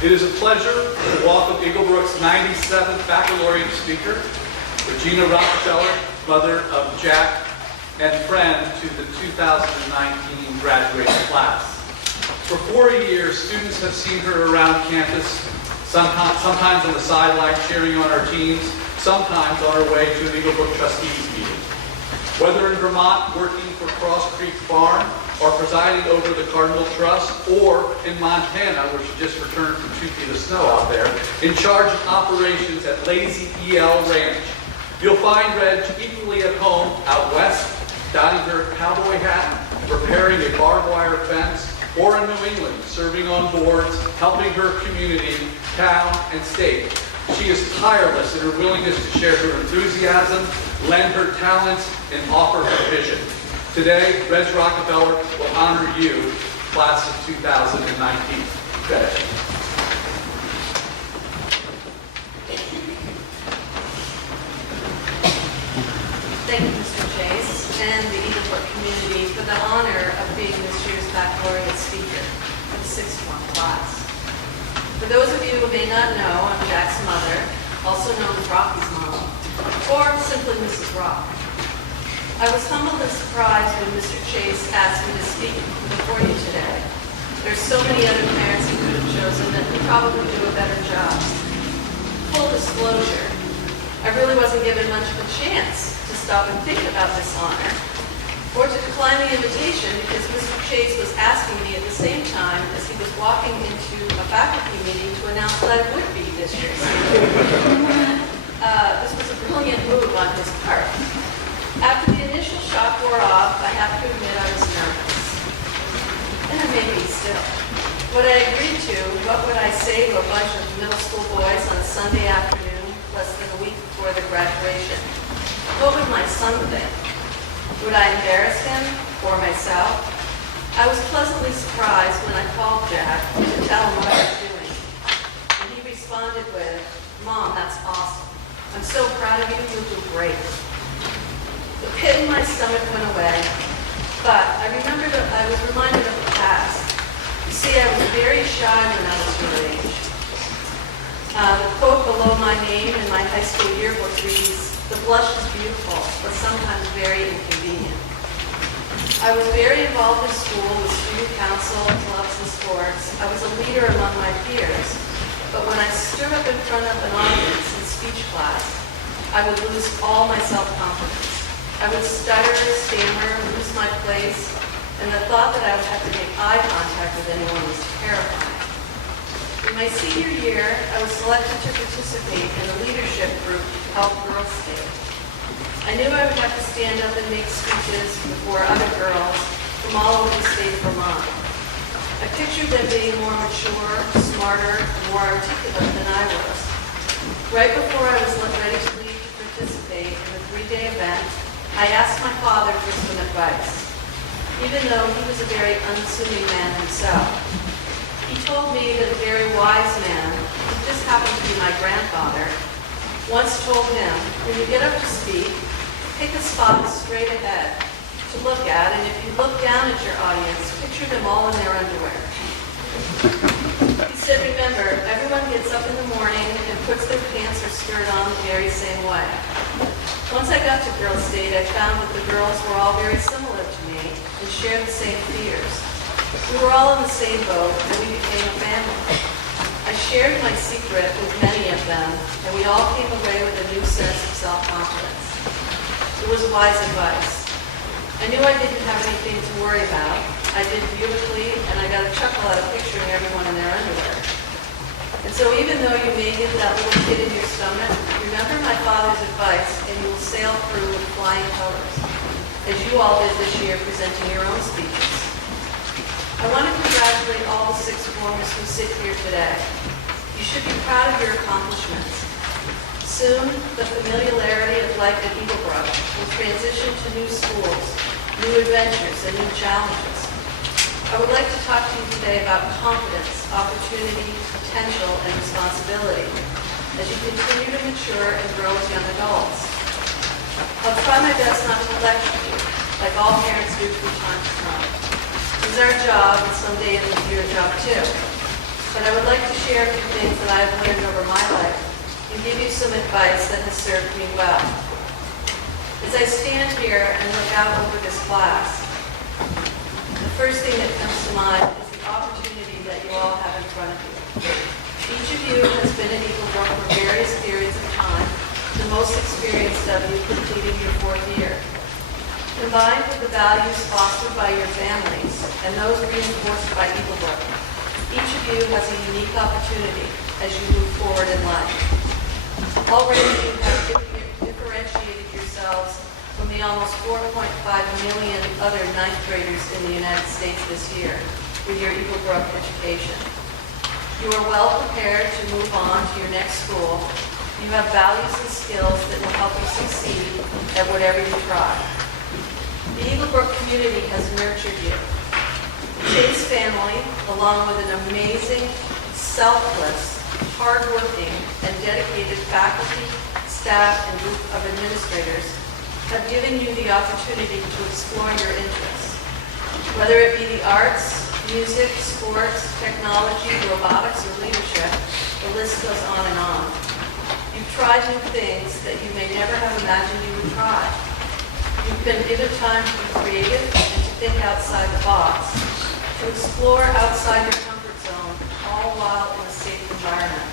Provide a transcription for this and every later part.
It is a pleasure to welcome Eaglebrook's 97th Baccalaureate speaker, Regina Rockefeller, mother of Jack, and friend to the 2019 graduating class. For 4 years, students have seen her around campus, sometimes on the sideline cheering on our teams, sometimes on her way to an Eaglebrook trustees meeting. Whether in Vermont working for Cross Creek Farm or presiding over the Cardinal Trust, or in Montana, where she just returned from 2 feet of snow out there, in charge of operations at Lazy EL Ranch. You'll find Reg equally at home out west, donning her cowboy hat, repairing a barbed wire fence, or in New England, serving on boards, helping her community, town, and state. She is tireless in her willingness to share her enthusiasm, lend her talents, and offer her vision. Today, Reg Rockefeller will honor you, class of 2019. Reg. Thank you, Mr. Chase, and the Eaglebrook community for the honor of being this year's baccalaureate speaker for the 6th form class. For those of you who may not know, I'm Jack's mother, also known as Rocky's mom, or simply Mrs. Rock. I was humbled and surprised when Mr. Chase asked me to speak before you today. There's so many other parents he could have chosen that would probably do a better job. Full disclosure, I really wasn't given much of a chance to stop and think about this honor, or to decline the invitation because Mr. Chase was asking me at the same time as he was walking into a faculty meeting to announce that I would be this year's speaker. This was a brilliant move on his part. After the initial shock wore off, I have to admit I was nervous. And I may be still. What I agreed to, what would I say to a bunch of middle school boys on a Sunday afternoon, less than a week before the graduation? What would my son think? Would I embarrass him or myself? I was pleasantly surprised when I called Jack to tell him what I was doing. And he responded with, "Mom, that's awesome. I'm so proud of you, you'll do great." The pit in my stomach went away, but I was reminded of the past. You see, I was very shy when I was your age. The quote below my name in my high school yearbook reads, "The blush is beautiful, but sometimes very inconvenient." I was very involved in school with student council, clubs, and sports. I was a leader among my peers, but when I stood up in front of an audience in speech class, I would lose all my self-confidence. I would stutter, stammer, lose my place, and the thought that I would have to make eye contact with anyone was terrifying. In my senior year, I was selected to participate in a leadership group to help girls state. I knew I would have to stand up and make speeches before other girls from all over the state of Vermont. I pictured them being more mature, smarter, and more articulate than I was. Right before I was ready to leave to participate in the 3-day event, I asked my father for some advice, even though he was a very unassuming man himself. He told me that a very wise man, who just happened to be my grandfather, once told him, when you get up to speak, pick a spot straight ahead to look at, and if you look down at your audience, picture them all in their underwear. He said, remember, everyone gets up in the morning and puts their pants or skirt on the very same way. Once I got to Girls' State, I found that the girls were all very similar to me and shared the same fears. We were all in the same boat, and we became a family. I shared my secret with many of them, and we all came away with a new sense of self-confidence. It was wise advice. I knew I didn't have anything to worry about. I did beautifully, and I got a chuckle out of picturing everyone in their underwear. And so even though you may get that little kid in your stomach, remember my father's advice, and you will sail through with flying colors, as you all did this year presenting your own speeches. I want to congratulate all the 6th formers who sit here today. You should be proud of your accomplishments. Soon, the familiarity of life at Eaglebrook will transition to new schools, new adventures, and new challenges. I would like to talk to you today about confidence, opportunity, potential, and responsibility as you continue to mature and grow as young adults. I'll try my best not to lecture you, like all parents do from time to time. It's our job, and someday it'll be your job too. But I would like to share a few things that I've learned over my life and give you some advice that has served me well. As I stand here and look out over this class, the first thing that comes to mind is the opportunity that you all have in front of you. Each of you has been at Eaglebrook for various periods of time, the most experienced of you completing your 4th year. Combined with the values fostered by your families and those reinforced by Eaglebrook, each of you has a unique opportunity as you move forward in life. Already you have differentiated yourselves from the almost 4.5 million other 9th graders in the United States this year with your Eaglebrook education. You are well prepared to move on to your next school. You have values and skills that will help you succeed at whatever you try. The Eaglebrook community has nurtured you. Chase family, along with an amazing, selfless, hardworking, and dedicated faculty, staff, and group of administrators, have given you the opportunity to explore your interests. Whether it be the arts, music, sports, technology, robotics, or leadership, the list goes on and on. You've tried new things that you may never have imagined you would try. You've been given time to be creative and to think outside the box, to explore outside your comfort zone, all while in a safe environment.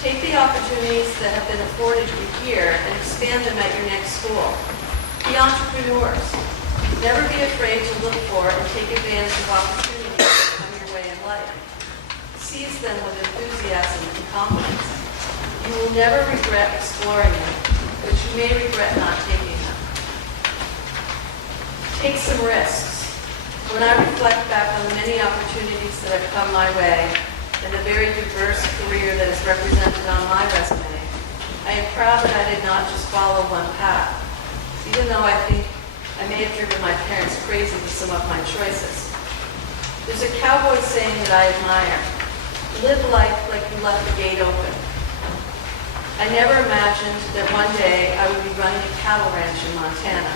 Take the opportunities that have been afforded you here and expand them at your next school. Be entrepreneurs. Never be afraid to look for and take advantage of opportunities that come your way in life. Seize them with enthusiasm and confidence. You will never regret exploring them, but you may regret not taking them. Take some risks. When I reflect back on the many opportunities that have come my way and the very diverse career that is represented on my resume, I am proud that I did not just follow one path, even though I think I may have driven my parents crazy with some of my choices. There's a cowboy saying that I admire: live life like you left the gate open. I never imagined that one day I would be running a cattle ranch in Montana,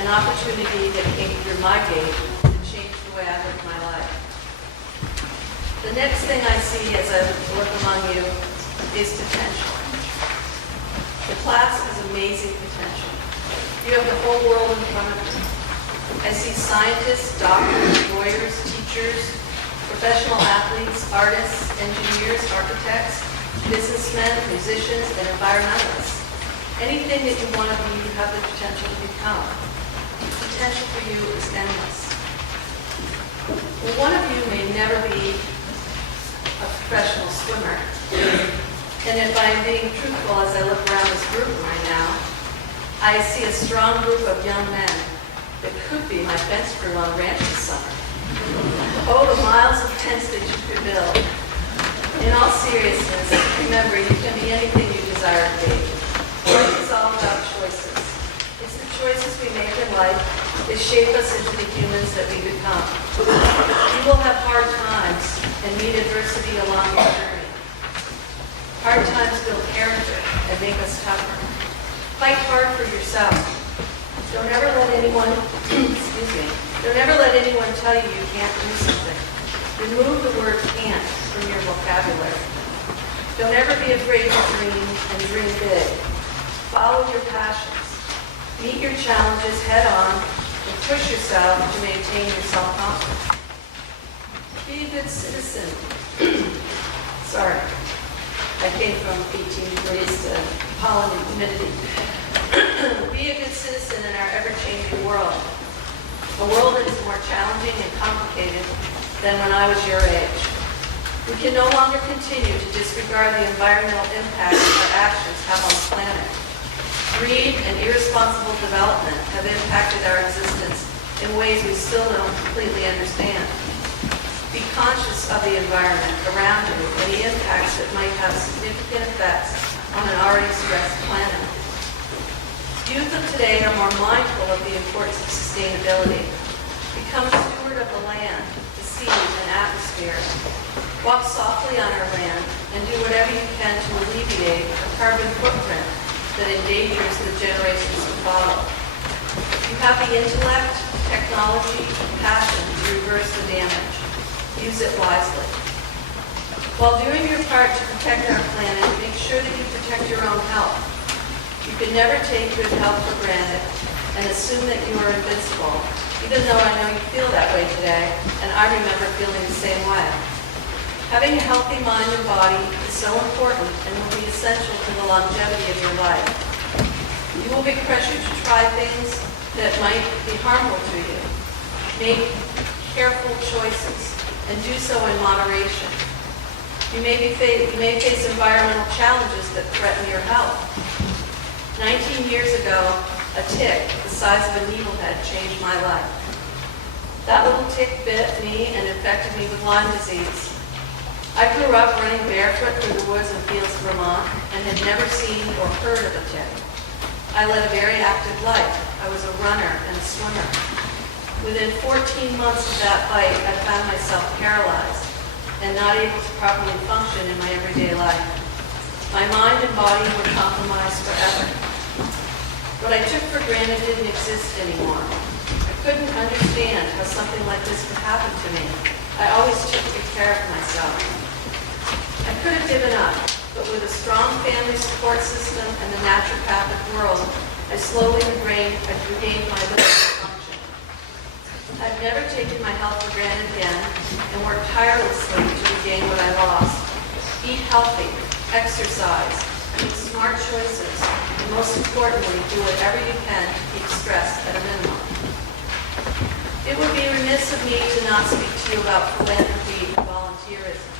an opportunity that came through my gate and changed the way I live my life. The next thing I see as I look among you is potential. The class has amazing potential. You have the whole world in front of you. I see scientists, doctors, lawyers, teachers, professional athletes, artists, engineers, architects, businessmen, musicians, and environmentalists. Anything that you want to be, you have the potential to become. The potential for you is endless. Well, one of you may never be a professional swimmer. And if I'm being truthful as I look around this group right now, I see a strong group of young men that could be my fence crew on the ranch this summer. Oh, the miles of fence that you could build. In all seriousness, remember, you can be anything you desire to be. Life is all about choices. It's the choices we make in life that shape us into the humans that we become. You will have hard times and meet adversity along your journey. Hard times build character and make us tougher. Fight hard for yourself. Don't ever let anyone, don't ever let anyone tell you you can't do something. Remove the word can't from your vocabulary. Don't ever be afraid to dream and dream big. Follow your passions. Meet your challenges head on and push yourself to maintain your self-confidence. Be a good citizen. Sorry. I came from 18 degrees to pollen and humidity. Be a good citizen in our ever-changing world. A world that is more challenging and complicated than when I was your age. We can no longer continue to disregard the environmental impacts our actions have on the planet. Greed and irresponsible development have impacted our existence in ways we still don't completely understand. Be conscious of the environment around you and the impacts that might have significant effects on an already stressed planet. Youth of today are more mindful of the importance of sustainability. Become a steward of the land, the seas, and atmosphere. Walk softly on our land and do whatever you can to alleviate a carbon footprint that endangers the generations to follow. You have the intellect, technology, and passion to reverse the damage. Use it wisely. While doing your part to protect our planet, make sure that you protect your own health. You can never take good health for granted and assume that you are invincible, even though I know you feel that way today, and I remember feeling the same way. Having a healthy mind and body is so important and will be essential to the longevity of your life. You will be pressured to try things that might be harmful to you. Make careful choices and do so in moderation. You may face environmental challenges that threaten your health. 19 years ago, a tick the size of a needlehead changed my life. That little tick bit me and infected me with Lyme disease. I grew up running barefoot through the woods and fields of Vermont and had never seen or heard of a tick. I led a very active life. I was a runner and a swimmer. Within 14 months of that bite, I found myself paralyzed and not able to properly function in my everyday life. My mind and body were compromised forever. What I took for granted didn't exist anymore. I couldn't understand how something like this could happen to me. I always took good care of myself. I could have given up, but with a strong family support system and the naturopathic world, I slowly regained my ability to function. I've never taken my health for granted again and worked tirelessly to regain what I lost. Eat healthy, exercise, make smart choices, and most importantly, do whatever you can to keep stress at a minimum. It would be remiss of me to not speak to you about philanthropy and volunteerism.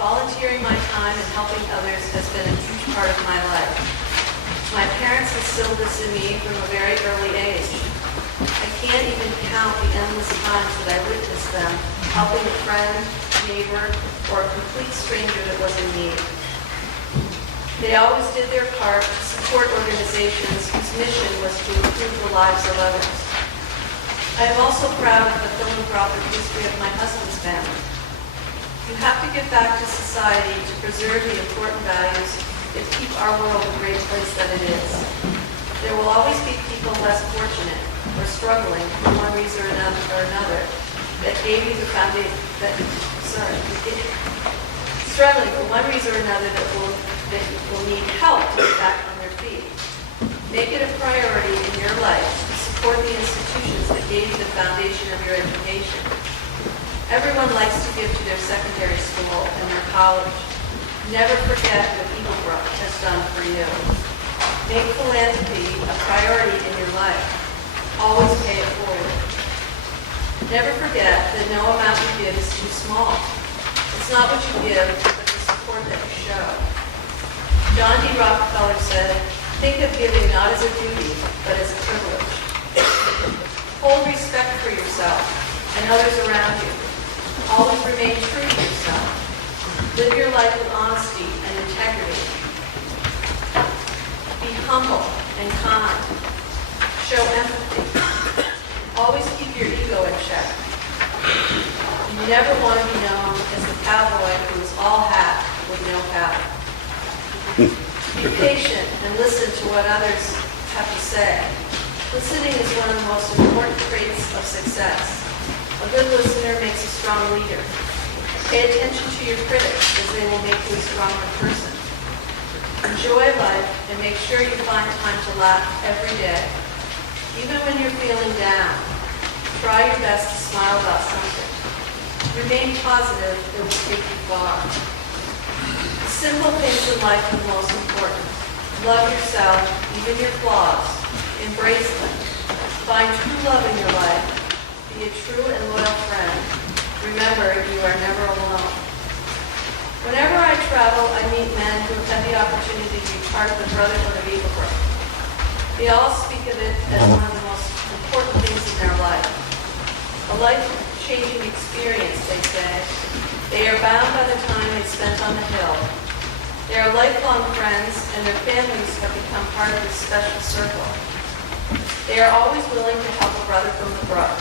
Volunteering my time and helping others has been a huge part of my life. My parents instilled this in me from a very early age. I can't even count the endless times that I witnessed them helping a friend, neighbor, or a complete stranger that was in need. They always did their part to support organizations whose mission was to improve the lives of others. I am also proud of the philanthropic history of my husband's family. You have to give back to society to preserve the important values that keep our world the great place that it is. There will always be people less fortunate or struggling for one reason or another that gave you the foundation, struggling for one reason or another that will need help to get back on their feet. Make it a priority in your life to support the institutions that gave you the foundation of your education. Everyone likes to give to their secondary school and their college. Never forget what Eaglebrook has done for you. Make philanthropy a priority in your life. Always pay it forward. Never forget that no amount you give is too small. It's not what you give, but the support that you show. John D. Rockefeller said, think of giving not as a duty, but as a privilege. Hold respect for yourself and others around you. Always remain true to yourself. Live your life with honesty and integrity. Be humble and kind. Show empathy. Always keep your ego in check. You never want to be known as the cowboy who is all hat with no paddle. Be patient and listen to what others have to say. Listening is one of the most important traits of success. A good listener makes a strong leader. Pay attention to your critics, as they will make you a stronger person. Enjoy life and make sure you find time to laugh every day. Even when you're feeling down, try your best to smile about something. Remain positive, it will take you far. The simple things in life are the most important. Love yourself, even your flaws. Embrace them. Find true love in your life. Be a true and loyal friend. Remember, you are never alone. Whenever I travel, I meet men who have had the opportunity to be part of the Brotherhood of Eaglebrook. They all speak of it as one of the most important things in their life. A life-changing experience, they say. They are bound by the time they spent on the hill. They are lifelong friends, and their families have become part of this special circle. They are always willing to help a brother from the brook.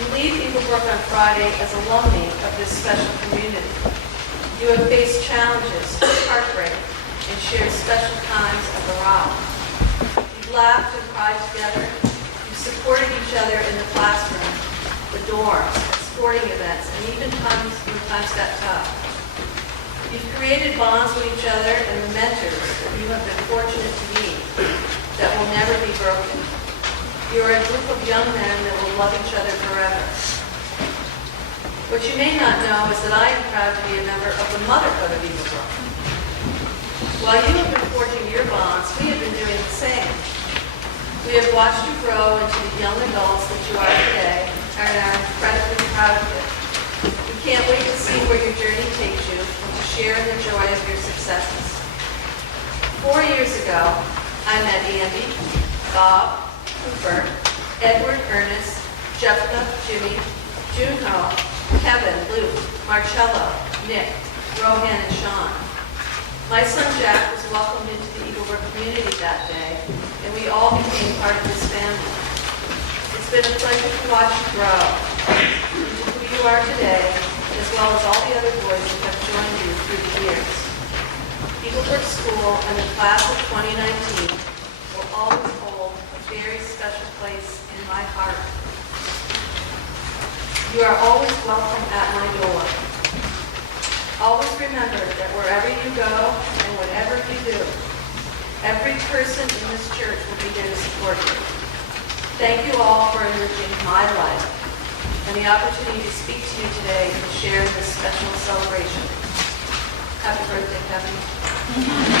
You leave Eaglebrook on Friday as alumni of this special community. You have faced challenges, heartbreak, and shared special times at the Rock. You've laughed and cried together. You've supported each other in the classroom, the dorms, at sporting events, and even when times got tough. created bonds with each other and the mentors that you have been fortunate to meet that will never be broken. You are a group of young men that will love each other forever. What you may not know is that I am proud to be a member of the Motherhood of Eaglebrook. While you have been forging your bonds, we have been doing the same. We have watched you grow into the young adults that you are today and are incredibly proud of you. We can't wait to see where your journey takes you and to share in the joy of your successes. 4 years ago, I met Andy, Bob, Cooper, Edward, Ernest, Jessica, Jimmy, Junho, Kevin, Luke, Marcello, Nick, Rohan, and Sean. My son Jack was welcomed into the Eaglebrook community that day, and we all became part of this family. It's been a pleasure to watch you grow into who you are today, as well as all the other boys who have joined you through the years. Eaglebrook School and the class of 2019 will always hold a very special place in my heart. You are always welcome at my door. Always remember that wherever you go and whatever you do, every person in this church will be there to support you. Thank you all for enriching my life and the opportunity to speak to you today and share this special celebration. Happy birthday, Kevin.